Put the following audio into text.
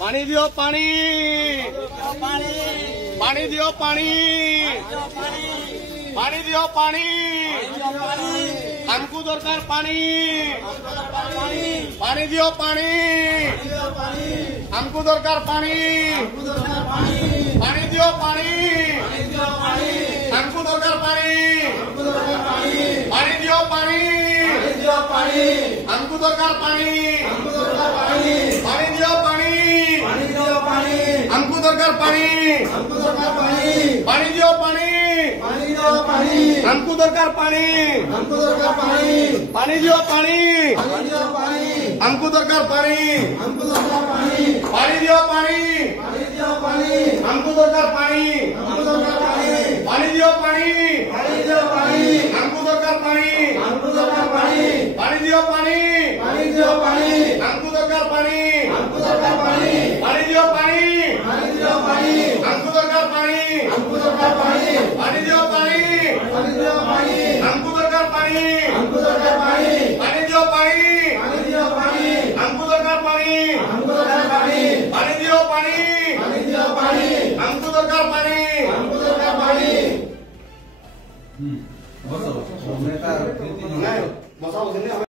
पानी दियो पानी पानी दियो पानी पानी दियो पानी हमको दरकार पानी पानी दियो पानी हमको दरकार पानी पानी दियो पानी हमको दरकार पानी पानी दियो पानी हमको दरकार पानी पानी दियो पानी हमको दरकार पानी पानी दियो पानी हमको दरकार पानी पानी दियो पानी हमको दरकार पानी पानी दियो पानी हमको दरकार पानी पानी दियो पानी हमको दरकार पानी पानी दियो पानी हमको दरकार पानी पानी दियो पानी हमको दरकार पानी पानी दियो पानी हमको दरकार पानी पानी दियो पानी हमको दरकार पानी पानी दियो पानी हमको दरकार पानी बसा